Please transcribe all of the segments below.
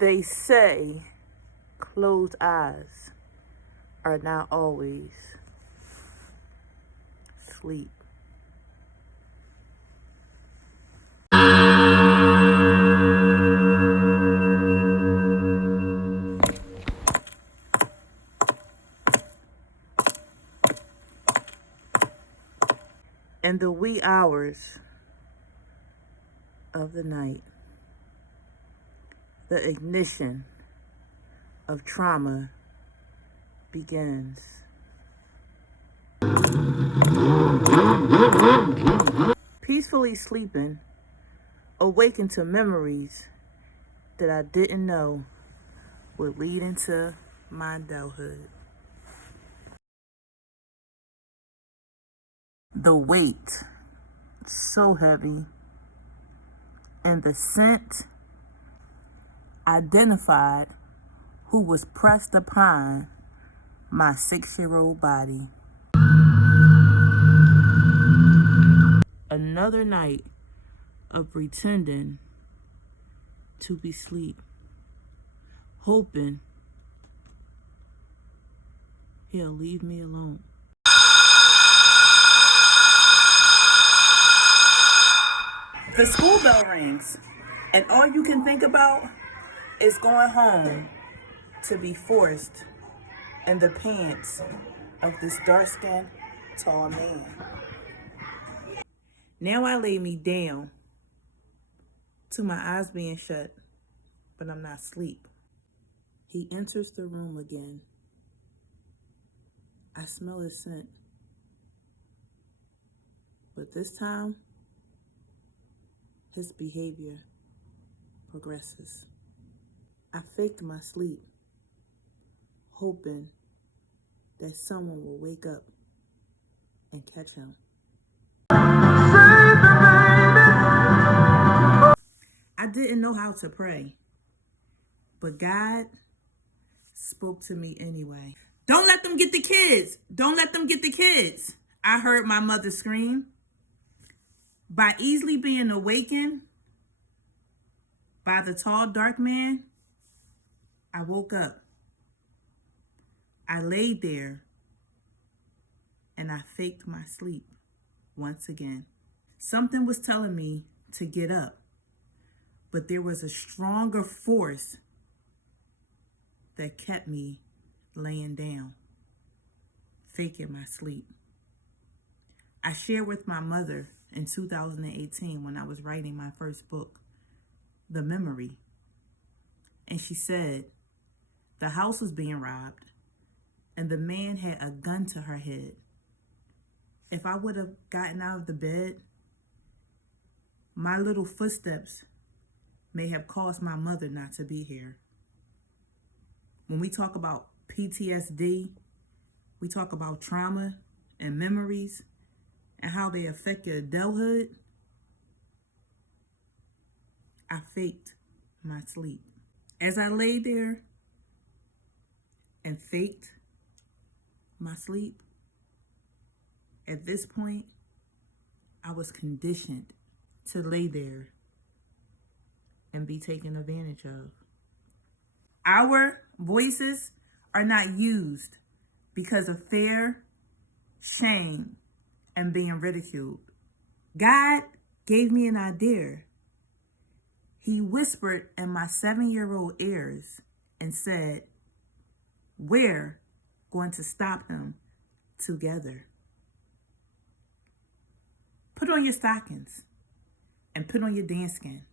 They say closed eyes are not always sleep. In the wee hours of the night, the ignition of trauma begins. Peacefully sleeping, awaken to memories that I didn't know would lead into my adulthood. The weight, so heavy, and the scent identified who was pressed upon my 6-year-old body. Another night of pretending to be asleep, hoping he'll leave me alone. The school bell rings, and all you can think about is going home to be forced in the pants of this dark-skinned, tall man. Now I lay me down to my eyes being shut, but I'm not asleep. He enters the room again. I smell his scent, but this time, his behavior progresses. I faked my sleep, hoping that someone will wake up and catch him. I didn't know how to pray, but God spoke to me anyway. Don't let them get the kids. Don't let them get the kids. I heard my mother scream. By easily being awakened by the tall, dark man, I woke up. I laid there and I faked my sleep once again. Something was telling me to get up, but there was a stronger force that kept me laying down, faking my sleep. I shared with my mother in 2018 when I was writing my first book, The Memory. And she said, the house was being robbed and the man had a gun to her head. If I would have gotten out of the bed, my little footsteps may have caused my mother not to be here. When we talk about PTSD, we talk about trauma and memories and how they affect your adulthood. I faked my sleep. As I lay there and faked my sleep, at this point, I was conditioned to lay there and be taken advantage of. Our voices are not used because of fear, shame, and being ridiculed. God gave me an idea. He whispered in my 7-year-old ears and said, we're going to stop him together. Put on your stockings and put on your dance skin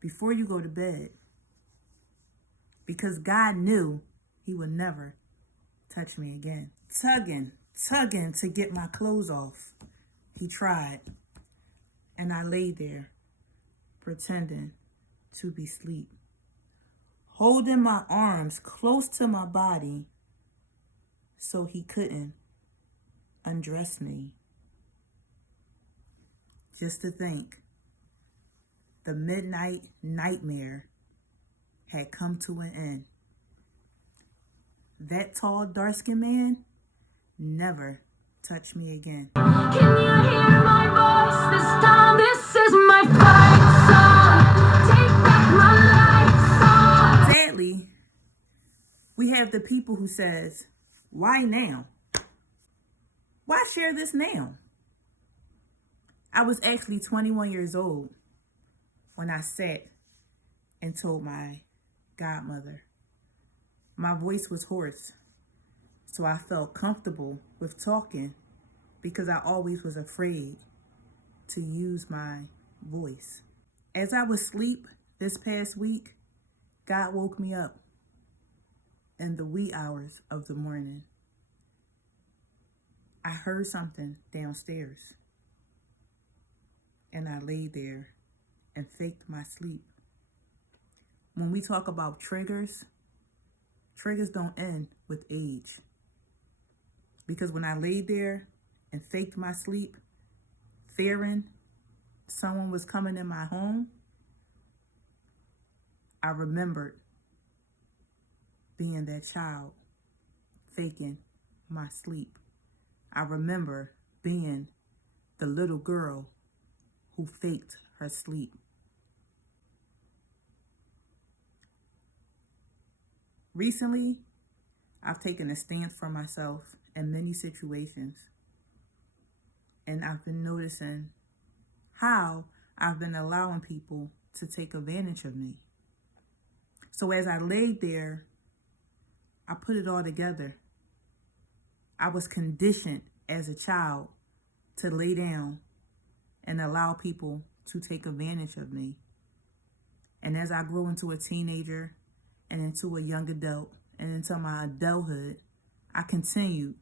before you go to bed, because God knew he would never touch me again. Tugging to get my clothes off. He tried, and I lay there pretending to be asleep, holding my arms close to my body so he couldn't undress me. Just to think, the midnight nightmare had come to an end. That tall, dark-skinned man never touched me again. Can you hear my voice this time? This is my fight song. Take back my life. have the people who says, why now? Why share this now? I was actually 21 years old when I sat and told my godmother. My voice was hoarse, so I felt comfortable with talking because I always was afraid to use my voice. As I was asleep this past week, God woke me up in the wee hours of the morning. I heard something downstairs, and I laid there and faked my sleep. When we talk about triggers don't end with age. Because when I laid there and faked my sleep, fearing someone was coming in my home, I remembered being that child, faking my sleep. I remember being the little girl who faked her sleep. Recently, I've taken a stance for myself in many situations, and I've been noticing how I've been allowing people to take advantage of me. So as I laid there, I put it all together. I was conditioned as a child to lay down and allow people to take advantage of me. And as I grew into a teenager and into a young adult and into my adulthood, I continued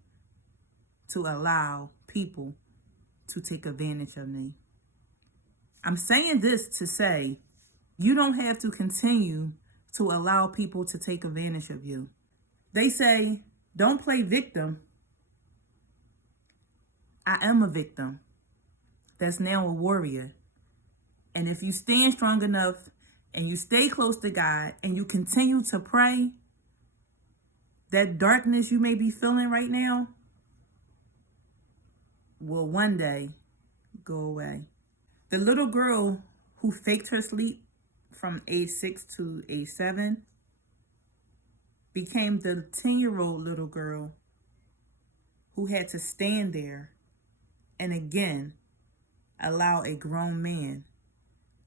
to allow people to take advantage of me. I'm saying this to say you don't have to continue to allow people to take advantage of you. They say, don't play victim. I am a victim that's now a warrior. And if you stand strong enough and you stay close to God and you continue to pray, that darkness you may be feeling right now will one day go away. The little girl who faked her sleep from age 6 to age 7 became the 10-year-old little girl who had to stand there and again allow a grown man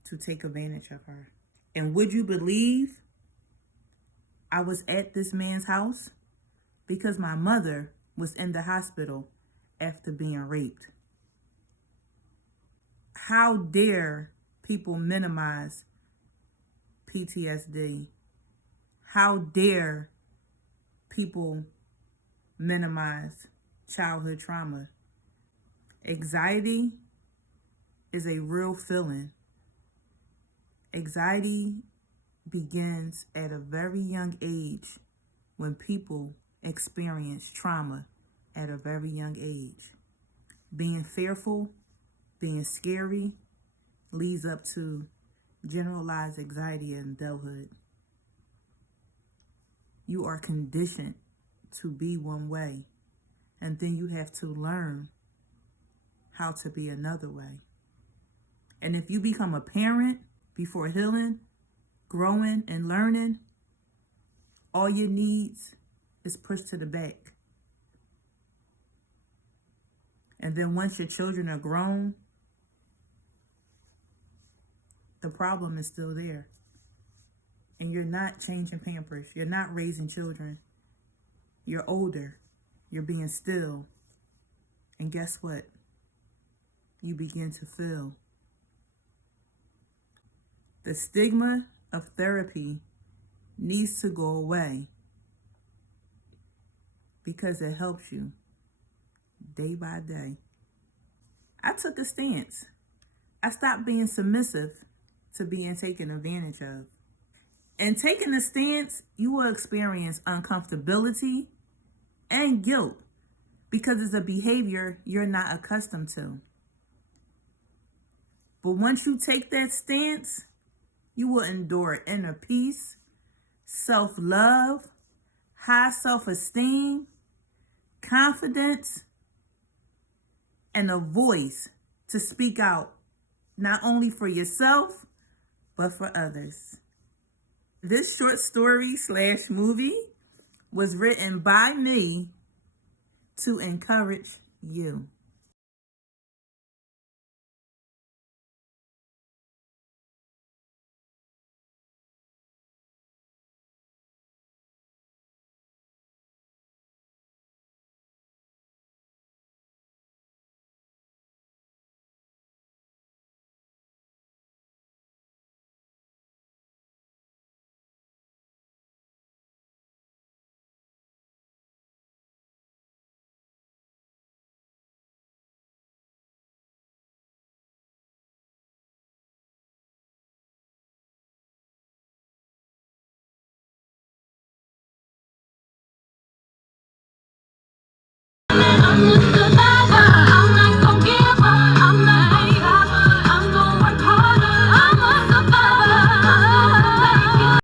to take advantage of her. And would you believe I was at this man's house? Because my mother was in the hospital after being raped. How dare people minimize PTSD? How dare people minimize childhood trauma? Anxiety is a real feeling. Anxiety begins at a very young age when people experience trauma at a very young age. Being fearful, being scary, leads up to generalized anxiety in adulthood. You are conditioned to be one way, and then you have to learn how to be another way. And if you become a parent before healing, growing, and learning, all your needs is pushed to the back. And then once your children are grown, the problem is still there. And you're not changing Pampers. You're not raising children. You're older. You're being still. And guess what? You begin to feel. The stigma of therapy needs to go away because it helps you day by day. I took a stance. I stopped being submissive to being taken advantage of. And taking a stance, you will experience uncomfortability and guilt because it's a behavior you're not accustomed to. But once you take that stance, you will endure inner peace, self-love, high self-esteem, confidence, and a voice to speak out, not only for yourself, but for others. This short story / movie was written by me to encourage you.